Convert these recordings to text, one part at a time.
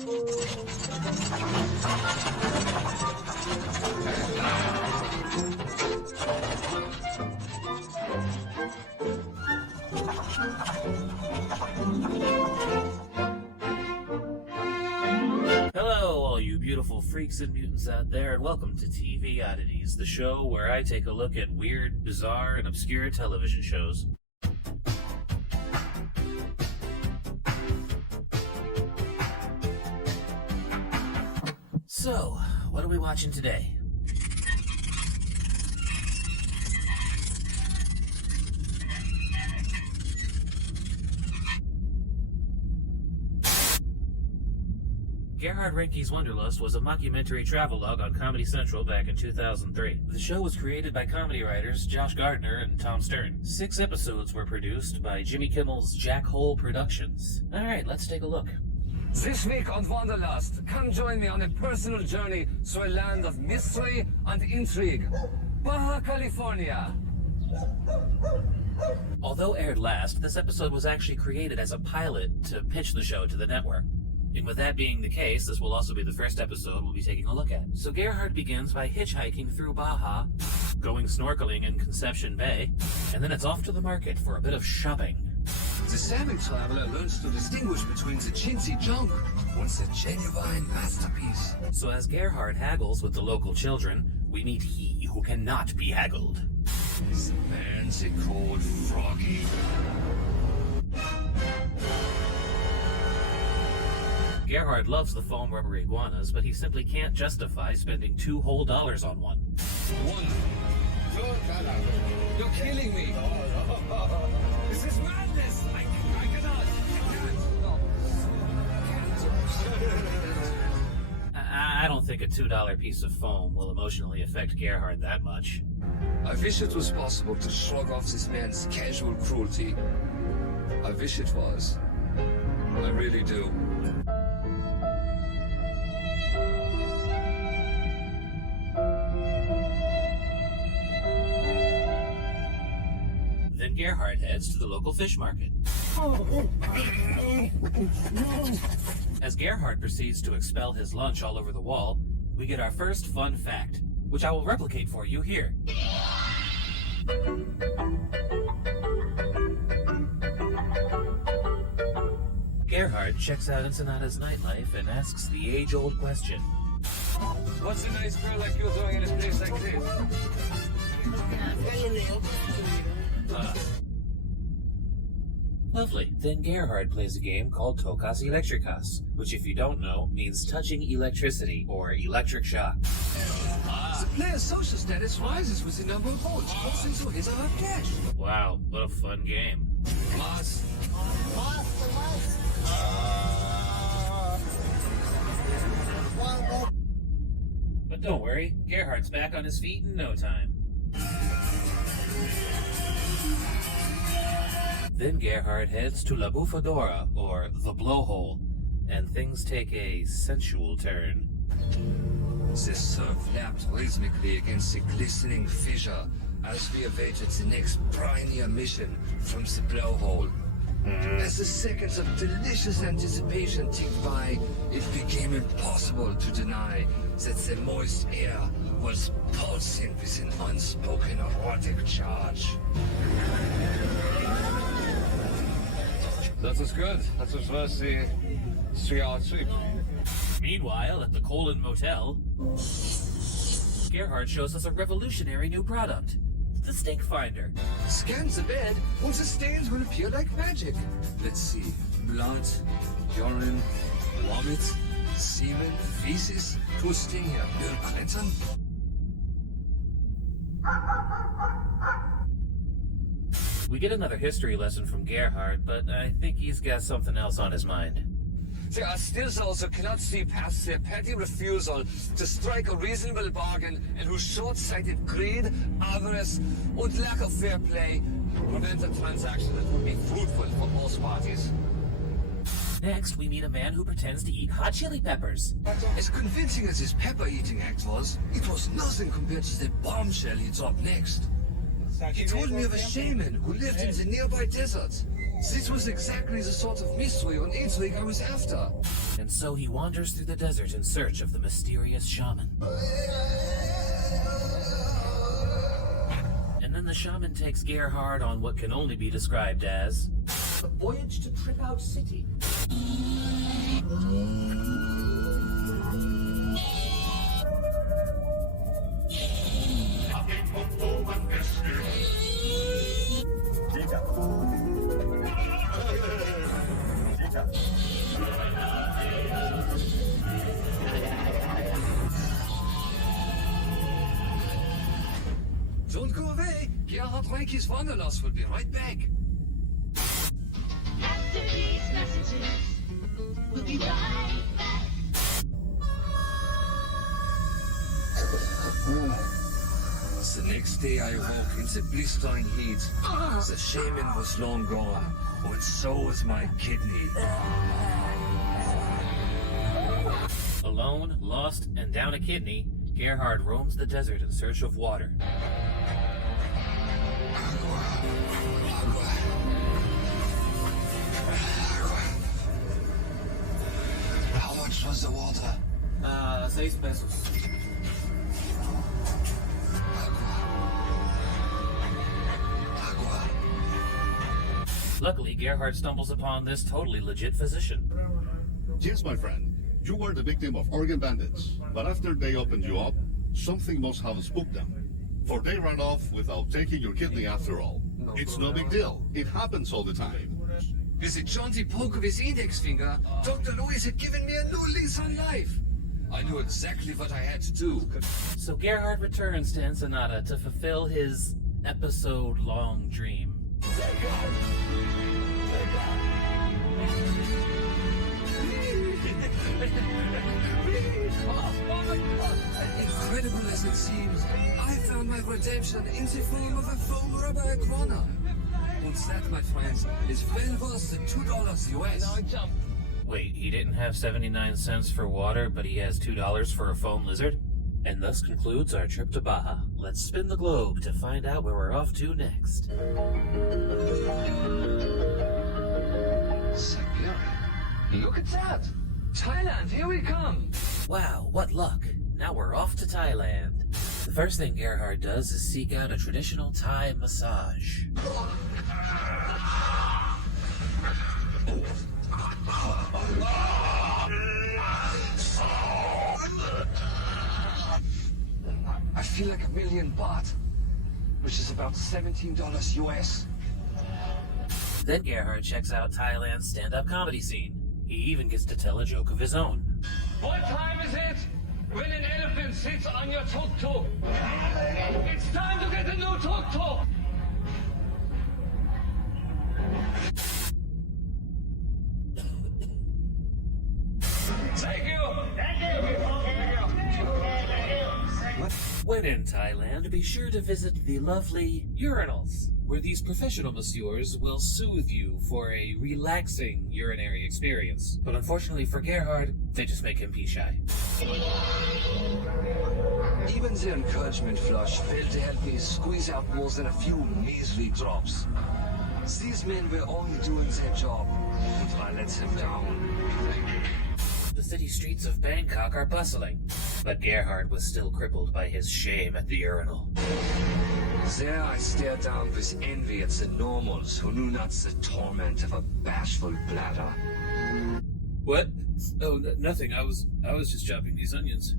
Hello, all you beautiful freaks and mutants out there, and welcome to TV Oddities, the show where I take a look at weird, bizarre, and obscure television shows. So, what are we watching today? Gerhard Reinke's Wonderlust was a mockumentary travelogue on Comedy Central back in 2003. The show was created by comedy writers Josh Gardner and Tom Stern. 6 episodes were produced by Jimmy Kimmel's Jack Hole Productions. Alright, let's take a look. This week on Wanderlust, come join me on a personal journey through a land of mystery and intrigue. Baja California. Although aired last, this episode was actually created as a pilot to pitch the show to the network. And with that being the case, this will also be the first episode we'll be taking a look at. So Gerhard begins by hitchhiking through Baja, going snorkeling in Conception Bay, and then it's off to the market for a bit of shopping. The savvy traveler learns to distinguish between the chintzy junk and the genuine masterpiece. So as Gerhard haggles with the local children, we meet he who cannot be haggled. The man they called Froggy. Gerhard loves the foam rubber iguanas, but he simply can't justify spending $2 whole on one. You're killing me! This is madness! I cannot! I don't think a $2 piece of foam will emotionally affect Gerhard that much. I wish it was possible to shrug off this man's casual cruelty. I wish it was. I really do. Then Gerhard heads to the local fish market. As Gerhard proceeds to expel his lunch all over the wall, we get our first fun fact, which I will replicate for you here. Gerhard checks out Ensenada's nightlife and asks the age-old question. What's a nice girl like you doing in a place like this? Lovely. Then Gerhard plays a game called Tocas Electricas, which if you don't know, means touching electricity, or electric shock. The player's social status rises with the number of votes, puts into his or her cash. Wow, what a fun game. Mas. But don't worry, Gerhard's back on his feet in no time. Then Gerhard heads to La Bufadora, or the Blowhole, and things take a sensual turn. The surf lapped rhythmically against the glistening fissure as we awaited the next brinier mission from the Blowhole. As the seconds of delicious anticipation ticked by, it became impossible to deny that the moist air was pulsing with an unspoken erotic charge. That was good. That was worth the 3-hour trip. Meanwhile, at the Colon Motel, Gerhard shows us a revolutionary new product, the Stink Finder. Scan the bed, and the stains will appear like magic. Let's see. Blood, urine, vomit, semen, feces, twisting, Ölklettern. We get another history lesson from Gerhard, but I think he's got something else on his mind. There are still those who cannot see past their petty refusal to strike a reasonable bargain and whose short-sighted greed, avarice, and lack of fair play prevent a transaction that would be fruitful for both parties. Next, we meet a man who pretends to eat hot chili peppers. As convincing as his pepper-eating act was, it was nothing compared to the bombshell he dropped next. He told me of a shaman who lived in the nearby desert. This was exactly the sort of mystery and intrigue I was after. And so he wanders through the desert in search of the mysterious shaman. And then the shaman takes Gerhard on what can only be described as A voyage to Trip Out City. Don't go away. Gerhard Reinke's Wanderlust will be right back. After these messages, we'll be right back. The next day I awoke in the blistering heat. The shaman was long gone, and so was my kidney. alone, lost, and down a kidney. Gerhard roams the desert in search of water. How much was the water? 6 pesos. Luckily, Gerhard stumbles upon this totally legit physician. Yes, my friend. You were the victim of organ bandits, but after they opened you up, something must have spooked them. For they ran off without taking your kidney after all. It's no big deal. It happens all the time. With a jaunty poke of his index finger, Dr. Lewis had given me a new lease on life. I knew exactly what I had to do. So Gerhard returns to Ensenada to fulfill his episode-long dream. Incredible as it seems, I found my redemption in the form of a foam rubber iguana. And that, my friends, is well worth the $2 US. Wait, he didn't have 79 cents for water, but he has $2 for a foam lizard? And thus concludes our trip to Baja. Let's spin the globe to find out where we're off to next. Siberia. Look at that! Thailand, here we come! Wow, what luck. Now we're off to Thailand. The first thing Gerhard does is seek out a traditional Thai massage. I feel like $1 million baht, which is about $17 US. Then Gerhard checks out Thailand's stand-up comedy scene. He even gets to tell a joke of his own. What time is it? When an elephant sits on your tuk-tuk. It's time to get a new tuk-tuk. Thank you. When in Thailand, be sure to visit the lovely urinals, where these professional masseurs will soothe you for a relaxing urinary experience. But unfortunately for Gerhard, they just make him pee shy. Even the encouragement flush failed to help me squeeze out more than a few measly drops. These men were only doing their job, and I let them down. The city streets of Bangkok are bustling, but Gerhard was still crippled by his shame at the urinal. There I stared down with envy at the normals who knew not the torment of a bashful bladder. What? Oh, nothing. I was just chopping these onions.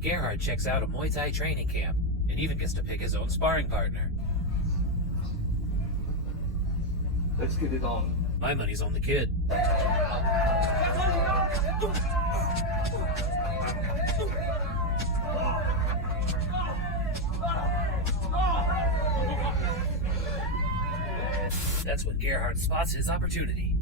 Gerhard checks out a Muay Thai training camp, and even gets to pick his own sparring partner. Let's get it on. My money's on the kid. That's when Gerhard spots his opportunity.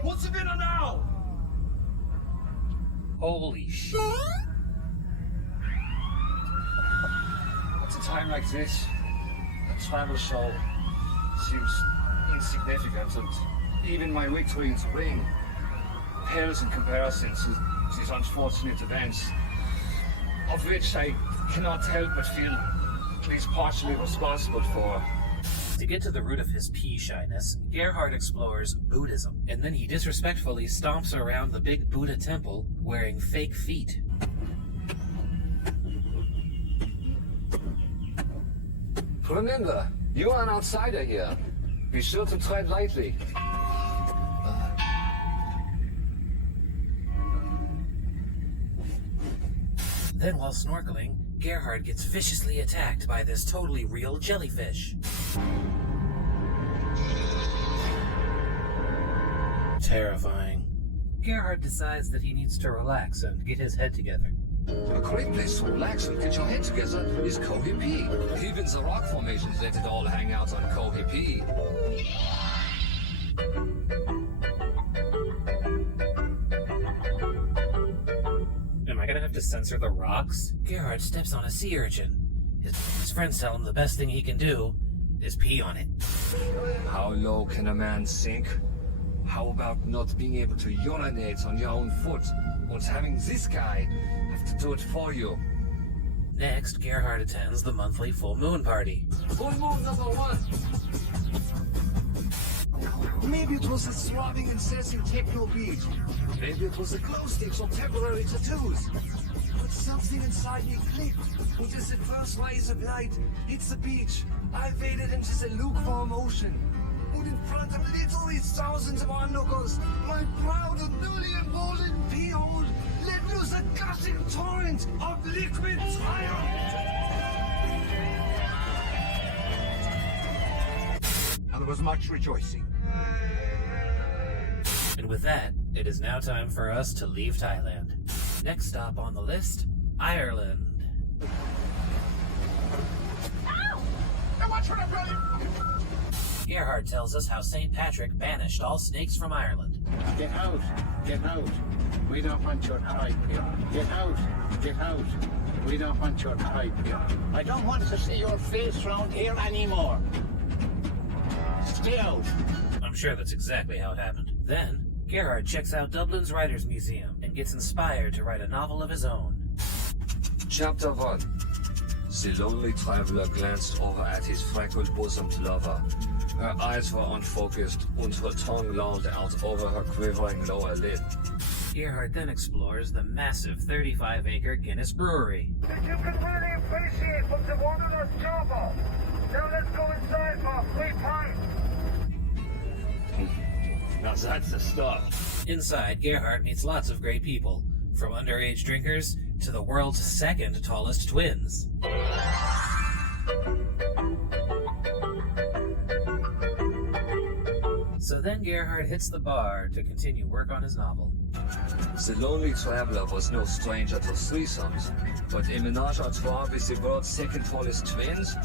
What's the matter now? Holy shit. At a time like this, a travel show seems insignificant, and even my victory in the ring pales in comparison to these unfortunate events. of which I cannot help but feel at least partially responsible for. To get to the root of his pea shyness, Gerhard explores Buddhism, and then he disrespectfully stomps around the big Buddha temple wearing fake feet. Remember, you are an outsider here. Be sure to tread lightly. Then while snorkeling, Gerhard gets viciously attacked by this totally real jellyfish. Terrifying. Gerhard decides that he needs to relax and get his head together. A great place to relax and get your head together is Koh Hip. Even the rock formations let it all hang out on Koh Hip. Am I gonna have to censor the rocks? Gerhard steps on a sea urchin. His friends tell him the best thing he can do is pee on it. How low can a man sink? How about not being able to urinate on your own foot and having this guy have to do it for you? Next, Gerhard attends the monthly full moon party. Full moon number 1. Maybe it was a throbbing, incessant techno beat. Maybe it was a glow sticks or temporary tattoos. But something inside me clicked. And as the first rays of light hits the beach, I waded into the lukewarm ocean. And in front of literally thousands of onlookers, my proud and newly emboldened pee-hole let loose a gushing torrent of liquid triumph. And there was much rejoicing. And with that, it is now time for us to leave Thailand. Next stop on the list, Ireland. Ow! Now watch what I'm running! Gerhard tells us how St. Patrick banished all snakes from Ireland. Get out! Get out! We don't want your type here. Get out! Get out! We don't want your type here. I don't want to see your face round here anymore. Stay out! I'm sure that's exactly how it happened. Then, Gerhard checks out Dublin's Writers' Museum and gets inspired to write a novel of his own. Chapter 1. The lonely traveler glanced over at his freckled bosomed lover. Her eyes were unfocused, and her tongue lolled out over her quivering lower lid. Gerhard then explores the massive 35-acre Guinness brewery. You can really appreciate what the Wonderlust job of. Now let's go inside for a free pint. Now that's the stuff. Inside, Gerhard meets lots of great people, from underage drinkers to the world's second tallest twins. So then Gerhard hits the bar to continue work on his novel. The lonely traveler was no stranger to threesomes, but a menage a trois with the world's second tallest twins?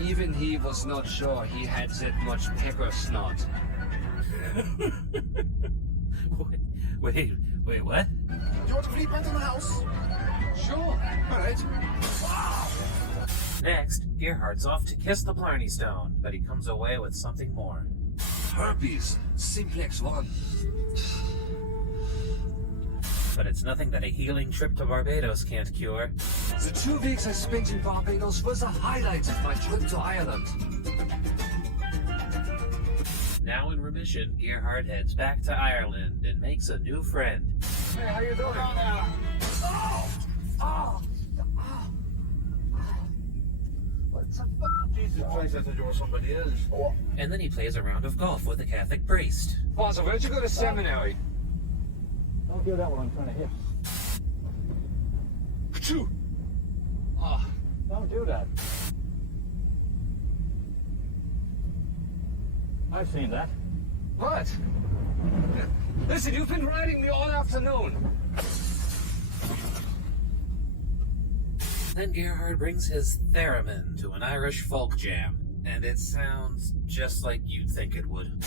Even he was not sure he had that much pepper snot. Wait, what? Do you want a free pint in the house? Sure. Alright. Next, Gerhard's off to kiss the Blarney Stone, but he comes away with something more. Herpes, simplex 1. But it's nothing that a healing trip to Barbados can't cure. The 2 weeks I spent in Barbados was a highlight of my trip to Ireland. Now in remission, Gerhard heads back to Ireland and makes a new friend. Hey, how you doing? What the fuck? Jesus Christ, I thought you were somebody else. And then he plays a round of golf with a Catholic priest. Father, where'd you go to seminary? Don't do that when I'm trying to hit. Achoo! Don't do that. I've seen that. What? Listen, you've been riding me all afternoon. Then Gerhard brings his theremin to an Irish folk jam, and it sounds just like you'd think it would.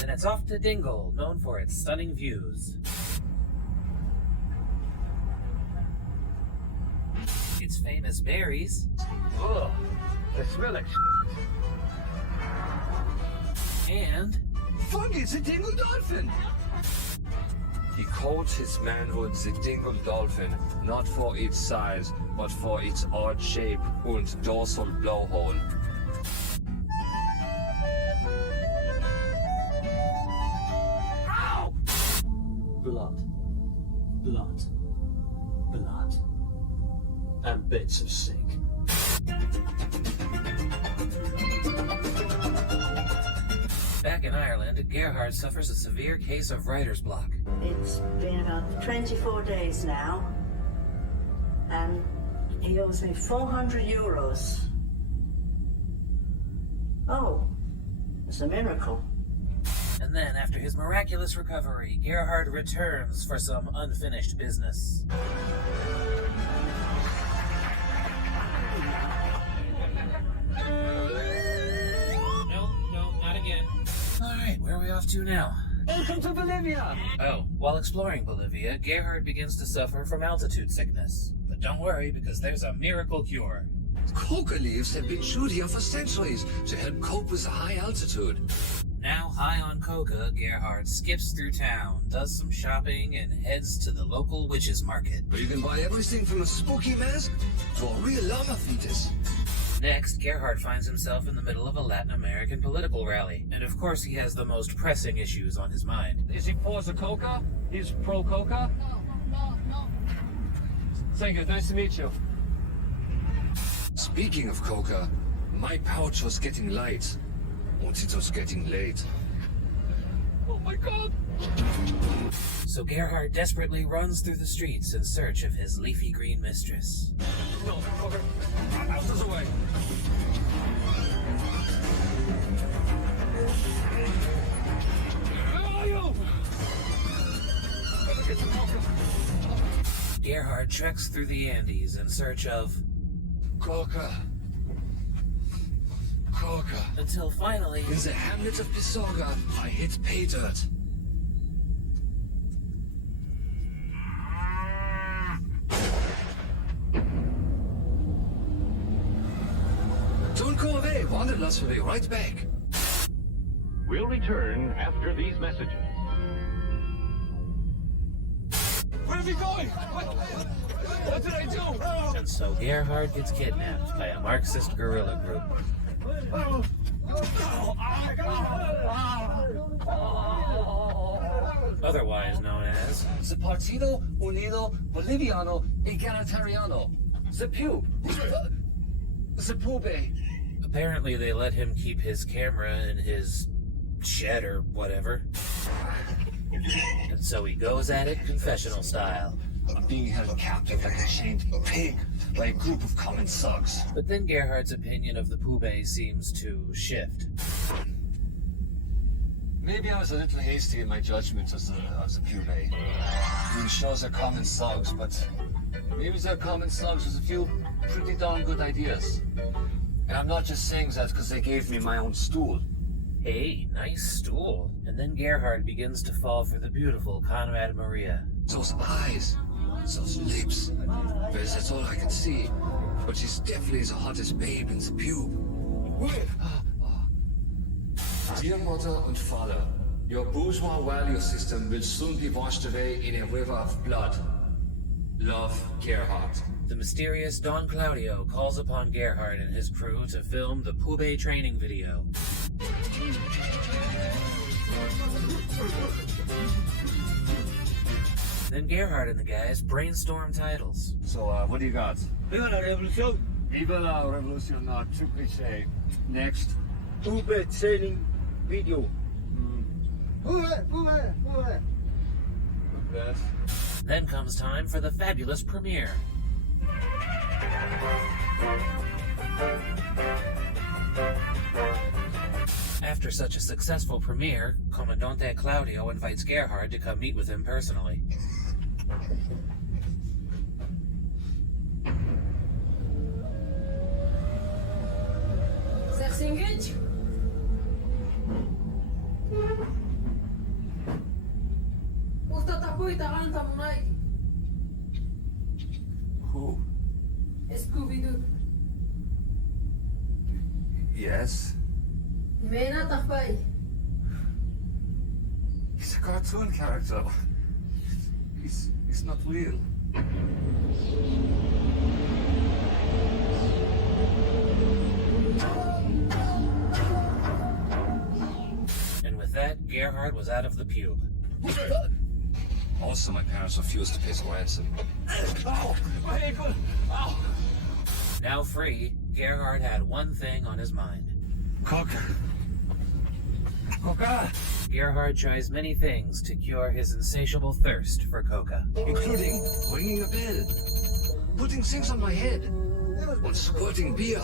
And it's off to Dingle, known for its stunning views. Its famous berries, Ugh. I smell it. And Funny, it's a dingle dolphin! He called his manhood the dingle dolphin, not for its size, but for its odd shape and dorsal blowhole. ow! Blood. Blood. Blood. And bits of sick. Back in Ireland, Gerhard suffers a severe case of writer's block. It's been about 24 days now, and he owes me 400 euros. Oh, it's a miracle. And then, after his miraculous recovery, Gerhard returns for some unfinished business. No, not again. Alright, where are we off to now? Welcome to Bolivia! Oh, while exploring Bolivia, Gerhard begins to suffer from altitude sickness. But don't worry, because there's a miracle cure. Coca leaves have been chewed here for centuries to help cope with the high altitude. Now high on coca, Gerhard skips through town, does some shopping, and heads to the local witches' market. Where you can buy everything from a spooky mask to a real llama fetus. Next, Gerhard finds himself in the middle of a Latin American political rally, and of course he has the most pressing issues on his mind. Is he for the coca? He's pro coca? No. Thank you, nice to meet you. Speaking of coca, my pouch was getting light. And it was getting late. Oh my god! So Gerhard desperately runs through the streets in search of his leafy green mistress. No, coca. Out of the way. Where are you? Gotta get the coca. Gerhard treks through the Andes in search of Coca. Coca. until finally In the hamlet of Pisoga, I hit pay dirt. Don't go away, Wanderlust will be right back. We'll return after these messages. Where are we going? What did I do? And so Gerhard gets kidnapped by a Marxist guerrilla group. Otherwise known as The Partido Unido Boliviano Egalitariano. The PUB. The PUBE. Apparently they let him keep his camera in his shed or whatever. And so he goes at it confessional style. I'm being held captive like a chained pig by a group of common thugs. But then Gerhard's opinion of the Pube seems to shift. Maybe I was a little hasty in my judgment of the PUBE. It shows they're common thugs, but maybe they're common thugs with a few pretty darn good ideas. And I'm not just saying that because they gave me my own stool. Hey, nice stool. And then Gerhard begins to fall for the beautiful Conrad Maria. Those eyes, those lips. Well, that's all I can see. But she's definitely the hottest babe in the pube. Dear mother and father, your bourgeois value system will soon be washed away in a river of blood. Love, Gerhard. The mysterious Don Claudio calls upon Gerhard and his crew to film the Pube training video. Then Gerhard and the guys brainstorm titles. So, what do you got? Viva la revolution! Viva la revolution, not too cliche. Next. Uber training video. Best. Then comes time for the fabulous premiere. After such a successful premiere, Comandante Claudio invites Gerhard to come meet with him personally. Zeg Singed? Utatapuita anta munai. Who? Scooby-Doo. Yes? He's a cartoon character. He's not real. And with that, Gerhard was out of the pube. Also, my parents refused to pay the ransom. Oh, my ankle! Oh! Now free, Gerhard had one thing on his mind. Coca! Gerhard tries many things to cure his insatiable thirst for coca. Including ringing a bell, putting things on my head, and squirting beer.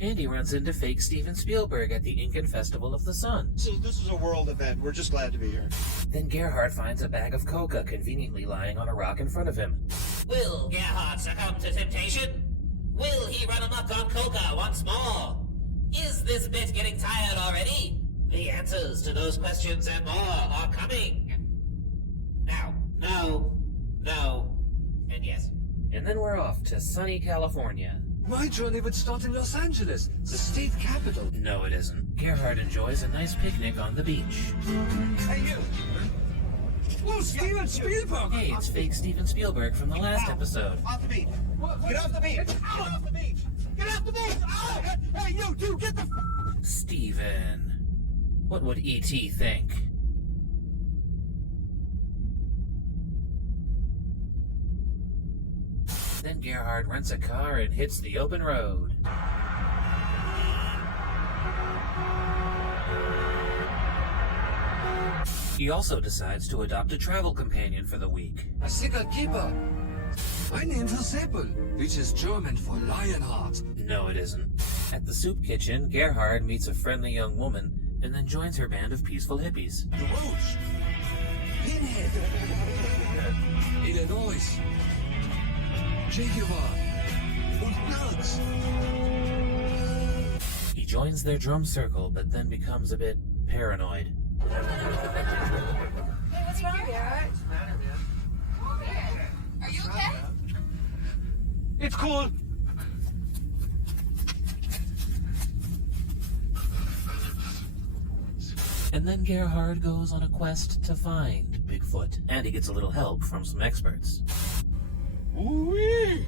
And he runs into fake Steven Spielberg at the Incan Festival of the Sun. So this is a world event. We're just glad to be here. Then Gerhard finds a bag of coca conveniently lying on a rock in front of him. Will Gerhard succumb to temptation? Will he run amok on coca once more? Is this bit getting tired already? The answers to those questions and more are coming. Now, no, and yes. And then we're off to sunny California. My journey would start in Los Angeles, the state capital. No, it isn't. Gerhard enjoys a nice picnic on the beach. Hey, you! Oh, Steven Spielberg! Hey, it's fake Steven Spielberg from the last episode. Off the beach. Get off the beach. Get off the beach. Get off the beach. Oh! Hey, you two, get the Steven. What would E.T. think? Then Gerhard rents a car and hits the open road. He also decides to adopt a travel companion for the week. A secret keeper. I named her Seppel, which is German for Lionheart. No, it isn't. At the soup kitchen, Gerhard meets a friendly young woman and then joins her band of peaceful hippies. Rouge. Pinhead. Illinois. Yagwa. Und Nuts. He joins their drum circle, but then becomes a bit paranoid. What's wrong, Gerhard? What's the matter, man? Are you okay? It's cool. And then Gerhard goes on a quest to find Bigfoot, and he gets a little help from some experts. Ooh-wee!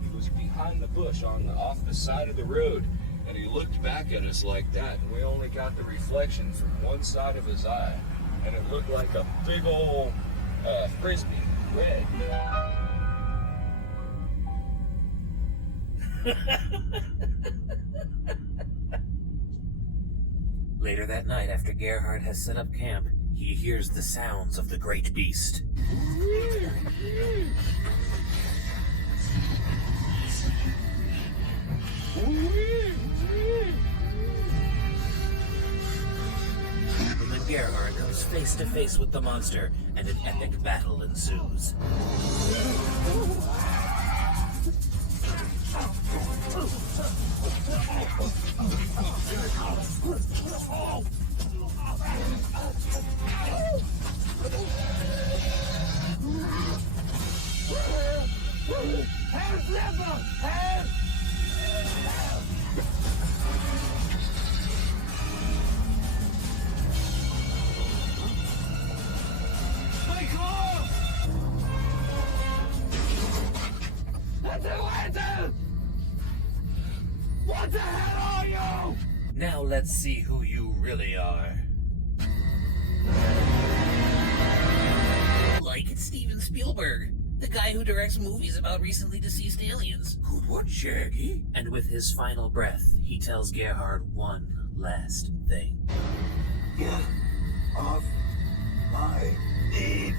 He was behind the bush off the side of the road, and he looked back at us like that, and we only got the reflection from one side of his eye, and it looked like a big old frisbee, red. Later that night, after Gerhard has set up camp, he hears the sounds of the great beast. And then Gerhard comes face to face with the monster, and an epic battle ensues. What the hell are you? Now let's see who you really are. Like it's Steven Spielberg, the guy who directs movies about recently deceased aliens. Good one, Shaggy. And with his final breath, he tells Gerhard one last thing. Get off my age.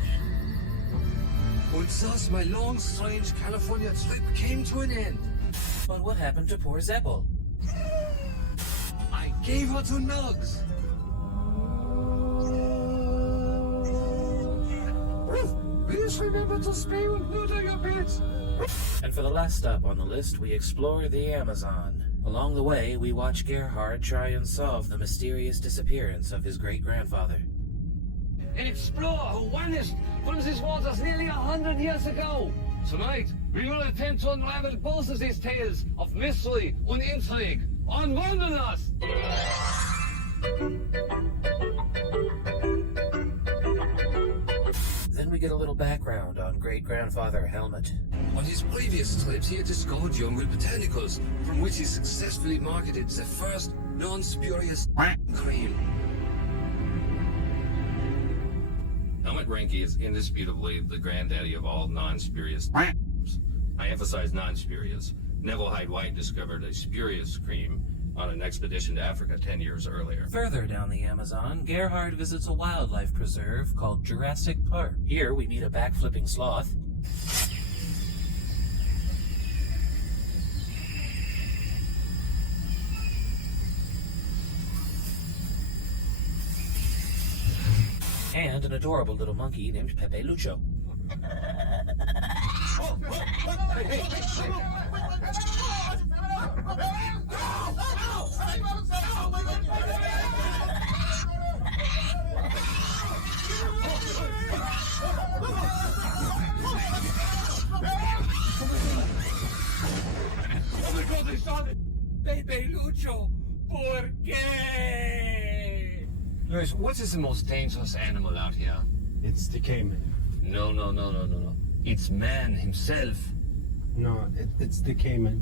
And thus my long, strange California trip came to an end. But what happened to poor Zeppel? I gave her to Nugs. Please remember to spay and neuter your pets. And for the last stop on the list, we explore the Amazon. Along the way, we watch Gerhard try and solve the mysterious disappearance of his great-grandfather. an explorer who vanished from these waters nearly 100 years ago. Tonight, we will attempt to unravel both of these tales of mystery and intrigue on Wonderlust. Then we get a little background on great-grandfather Helmut. On his previous trips, he had discovered jungle botanicals, from which he successfully marketed the first non-spurious cream. Helmut Reinke is indisputably the granddaddy of all non-spurious. I emphasize non-spurious. Neville Hyde White discovered a spurious cream on an expedition to Africa 10 years earlier. Further down the Amazon, Gerhard visits a wildlife preserve called Jurassic Park. Here we meet a backflipping sloth, and an adorable little monkey named Pepe Lucho. Oh my God, they shot it! Pepe Lucho, ¿por qué? Luis, what is the most dangerous animal out here? It's the caiman. No. It's man himself. No, it's the caiman.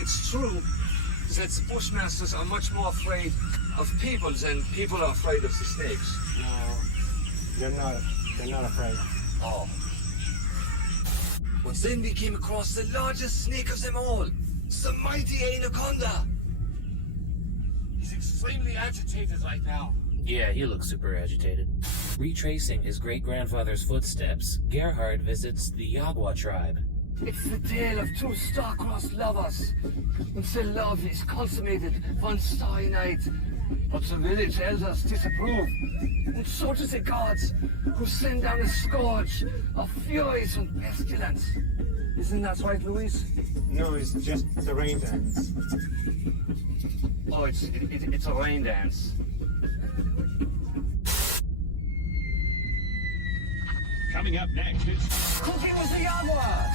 It's true that the bushmasters are much more afraid of people than people are afraid of the snakes. No, they're not. They're not afraid. Oh. But then we came across the largest snake of them all, the mighty anaconda. He's extremely agitated right now. Yeah, he looks super agitated. Retracing his great-grandfather's footsteps, Gerhard visits the Yagwa tribe. It's the tale of two star-crossed lovers. And their love is consummated one starry night. But the village elders disapprove. And so do the gods, who send down a scourge of furies and pestilence. Isn't that right, Luis? No, it's just the rain dance. Oh, it's a rain dance. Coming up next, it's Cooking with the Yagwa!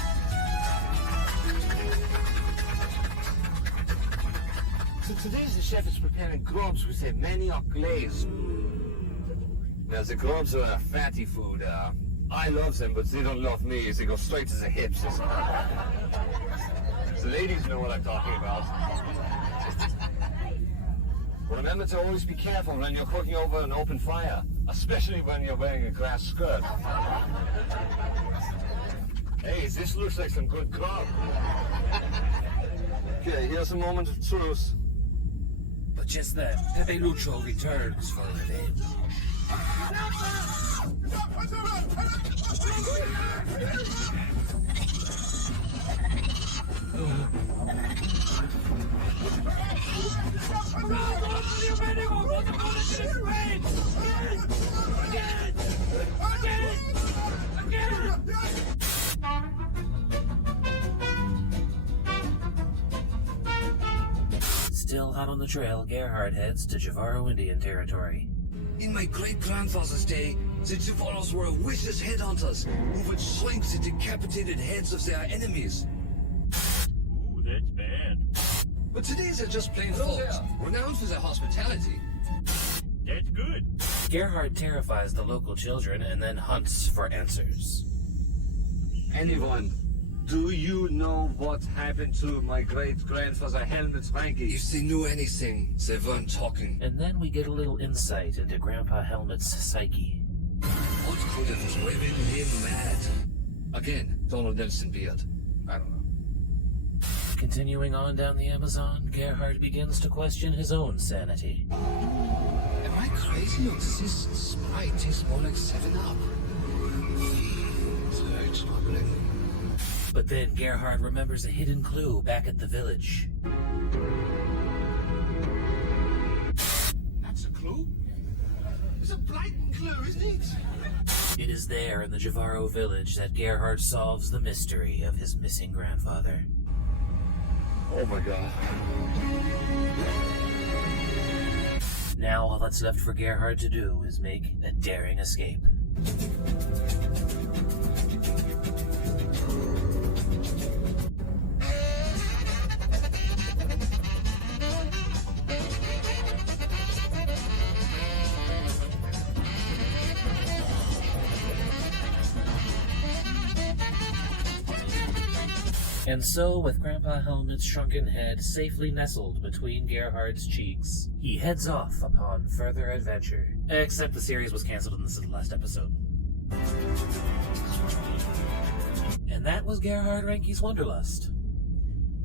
So today the chef is preparing grubs with a manioc glaze. Now the grubs are a fatty food. I love them, but they don't love me. They go straight to the hips. The ladies know what I'm talking about. But remember to always be careful when you're cooking over an open fire, especially when you're wearing a grass skirt. Hey, this looks like some good grub. Okay, here's a moment of truth. But just then, Pepe Lucho returns for revenge. Still hot on the trail, Gerhard heads to Javaro Indian Territory. In my great-grandfather's day, the Javaros were vicious headhunters who would shrink the decapitated heads of their enemies. ooh, that's bad. But today they're just plain folks, renowned for their hospitality. That's good. Gerhard terrifies the local children and then hunts for answers. Anyone, do you know what happened to my great-grandfather Helmut Reinke? If they knew anything, they weren't talking. And then we get a little insight into Grandpa Helmut's psyche. What could have driven him mad? Again, Donald Nelson Beard. I don't know. Continuing on down the Amazon, Gerhard begins to question his own sanity. Am I crazy or does this Sprite taste more like 7-Up? It's very troubling. But then Gerhard remembers a hidden clue back at the village. That's a clue? It's a blatant clue, isn't it? It is there in the Javaro village that Gerhard solves the mystery of his missing grandfather. Oh my God. Now all that's left for Gerhard to do is make a daring escape. And so, with Grandpa Helmet's shrunken head safely nestled between Gerhard's cheeks, he heads off upon further adventure. Except the series was canceled and this is the last episode. And that was Gerhard Reinke's Wonderlust.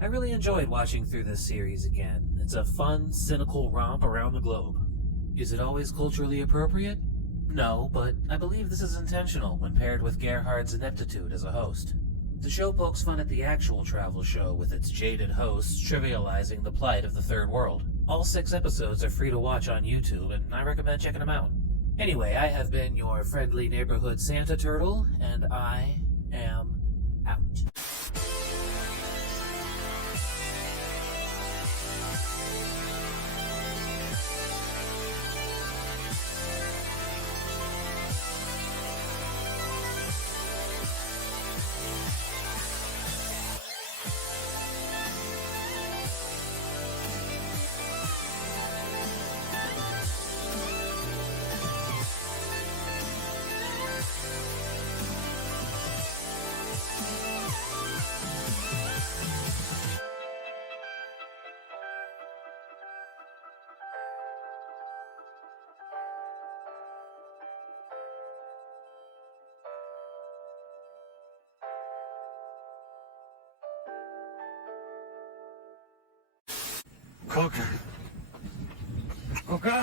I really enjoyed watching through this series again. It's a fun, cynical romp around the globe. Is it always culturally appropriate? No, but I believe this is intentional when paired with Gerhard's ineptitude as a host. The show pokes fun at the actual travel show with its jaded hosts trivializing the plight of the third world. All 6 episodes are free to watch on YouTube, and I recommend checking them out. Anyway, I have been your friendly neighborhood Santa Turtle, and I am out. Coca. Coca!